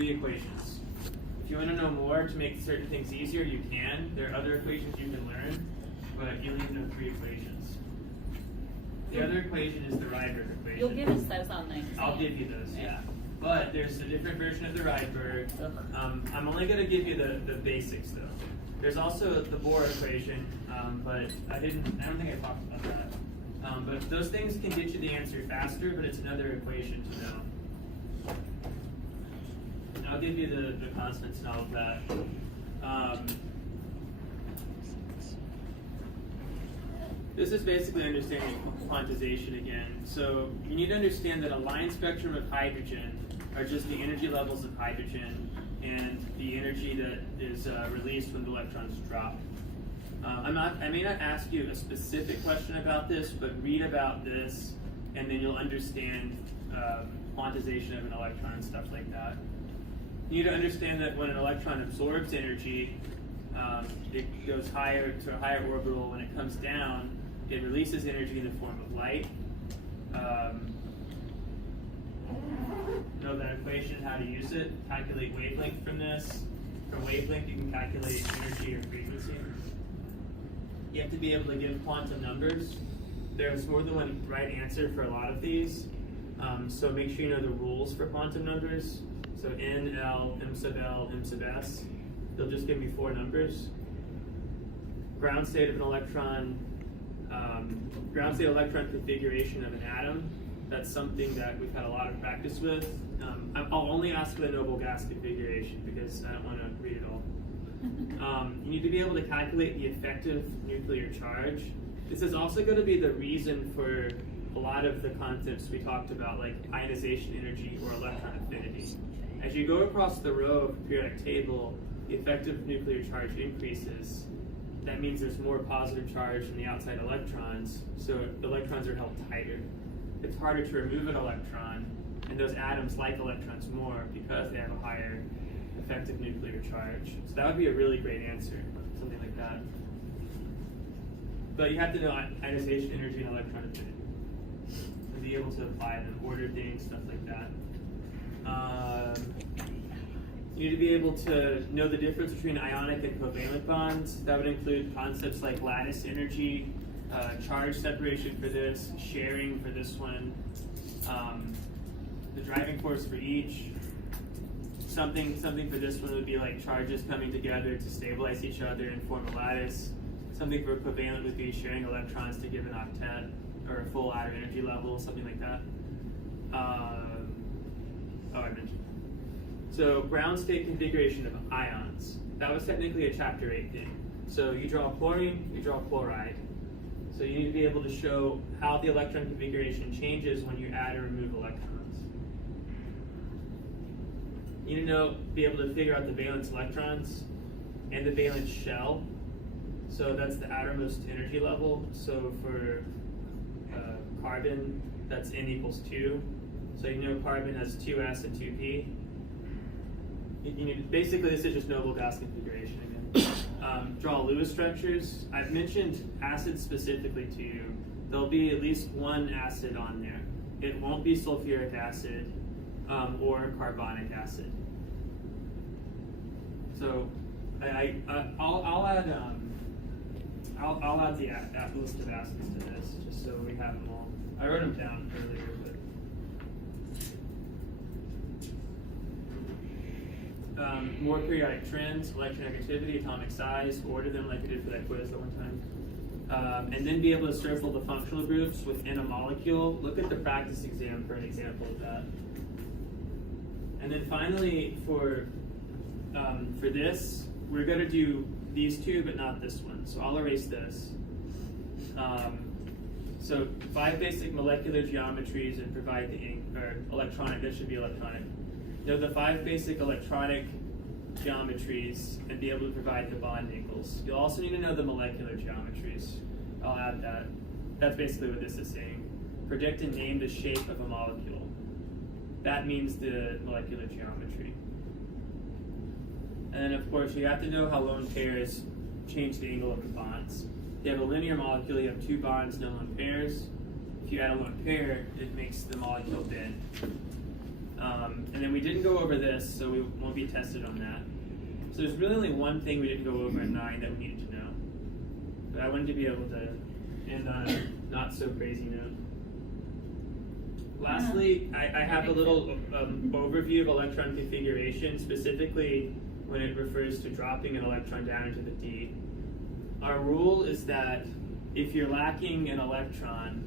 three equations. If you want to know more to make certain things easier, you can. There are other equations you can learn, but you need to know three equations. The other equation is the Rydberg equation. You'll give us those on the exam. I'll give you those, yeah. But there's a different version of the Rydberg. I'm only going to give you the basics though. There's also the Bohr equation, but I don't think I talked about that. But those things can get you the answer faster, but it's another equation to know. And I'll give you the constants and all of that. This is basically understanding quantization again. So you need to understand that a line spectrum of hydrogen are just the energy levels of hydrogen and the energy that is released when the electrons drop. I may not ask you a specific question about this, but read about this and then you'll understand quantization of an electron and stuff like that. You need to understand that when an electron absorbs energy, it goes higher to a higher orbital. When it comes down, it releases energy in the form of light. Know that equation, how to use it, calculate wavelength from this. From wavelength, you can calculate energy or frequency. You have to be able to give quantum numbers. There's more than one right answer for a lot of these. So make sure you know the rules for quantum numbers. So N, L, M sub L, M sub S. They'll just give me 4 numbers. Ground state of an electron, ground state electron configuration of an atom. That's something that we've had a lot of practice with. I'll only ask for the noble gas configuration because I don't want to read it all. You need to be able to calculate the effective nuclear charge. This is also going to be the reason for a lot of the concepts we talked about, like ionization energy or electron affinity. As you go across the row of the periodic table, the effective nuclear charge increases. That means there's more positive charge in the outside electrons, so the electrons are held tighter. It's harder to remove an electron, and those atoms like electrons more because they have a higher effective nuclear charge. So that would be a really great answer, something like that. But you have to know ionization energy and electron affinity to be able to apply them, order things, stuff like that. You need to be able to know the difference between ionic and covalent bonds. That would include concepts like lattice energy, charge separation for this, sharing for this one, the driving force for each. Something for this one would be like charges coming together to stabilize each other and form a lattice. Something for covalent would be sharing electrons to give an octet or a full atom energy level, something like that. I mentioned. So ground state configuration of ions. That was technically a chapter 8 thing. So you draw chlorine, you draw chloride. So you need to be able to show how the electron configuration changes when you add or remove electrons. You need to be able to figure out the valence electrons and the valence shell. So that's the outermost energy level. So for carbon, that's N equals 2. So you know carbon has 2s and 2p. Basically, this is just noble gas configuration again. Draw Lewis structures. I've mentioned acids specifically to you. There'll be at least one acid on there. It won't be sulfuric acid or carbonic acid. So I'll add the list of acids to this just so we have them all. I wrote them down earlier, but more periodic trends, electronegativity, atomic size, order them like we did for that quiz that one time. And then be able to circle the functional groups within a molecule. Look at the practice exam for an example of that. And then finally, for this, we're going to do these two, but not this one. So I'll erase this. So 5 basic molecular geometries and provide the ink, or electronic, that should be electronic. Know the 5 basic electronic geometries and be able to provide the bond angles. You'll also need to know the molecular geometries. I'll add that. That's basically what this is saying. Predict and name the shape of a molecule. That means the molecular geometry. And then of course you have to know how lone pairs change the angle of the bonds. If you have a linear molecule, you have 2 bonds, no lone pairs. If you add a lone pair, it makes the molecule bend. And then we didn't go over this, so we won't be tested on that. So there's really only one thing we didn't go over in 9 that we needed to know. But I wanted to be able to end on a not so crazy note. Lastly, I have a little overview of electron configuration, specifically when it refers to dropping an electron down into the D. Our rule is that if you're lacking an electron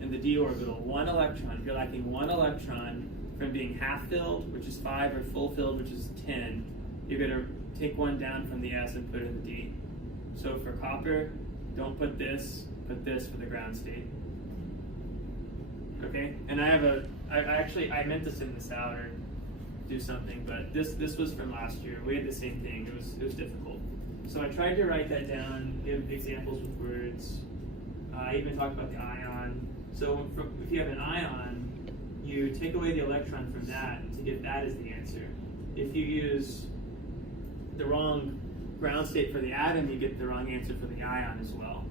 in the d orbital, one electron, if you're lacking one electron from being half filled, which is 5, or full filled, which is 10, you're going to take one down from the S and put it in the D. So for copper, don't put this for the ground state. Okay? And I have I meant to send this out or do something, but this was from last year. We had the same thing. It was difficult. So I tried to write that down, give examples with words. I even talked about the ion. So if you have an ion, you take away the electron from that to get that as the answer. If you use the wrong ground state for the atom, you get the wrong answer for the ion as well.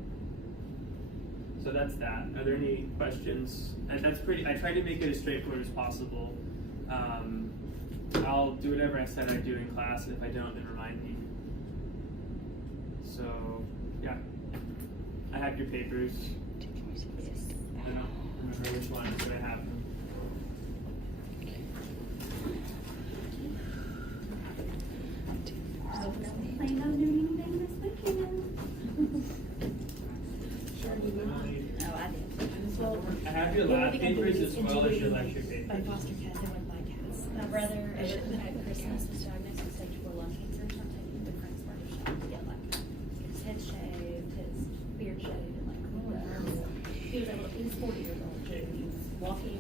So that's that. Are there any questions? That's pretty. I tried to make it as straightforward as possible. I'll do whatever I said I'd do in class. If I don't, then remind me. So, yeah. I have your papers. I don't remember which ones, but I have them. Planning on doing anything this weekend? Oh, I did. Well, I have your lab papers as well as your lecture papers. By foster cats and with my cats. my brother at Christmas was diagnosed with stage 4 lung cancer, so I'm taking him to Frank's barber shop to get like his head shaved, his beard shaved, and like he was 40 years old too. He was walking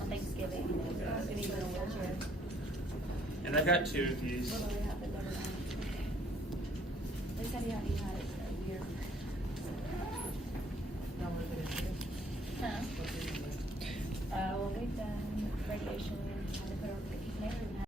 on Thanksgiving and he was in a wheelchair. And I got 2 of these. What really happened, never mind. They said he had a weird. Huh? Well, we've done radiation, had to put our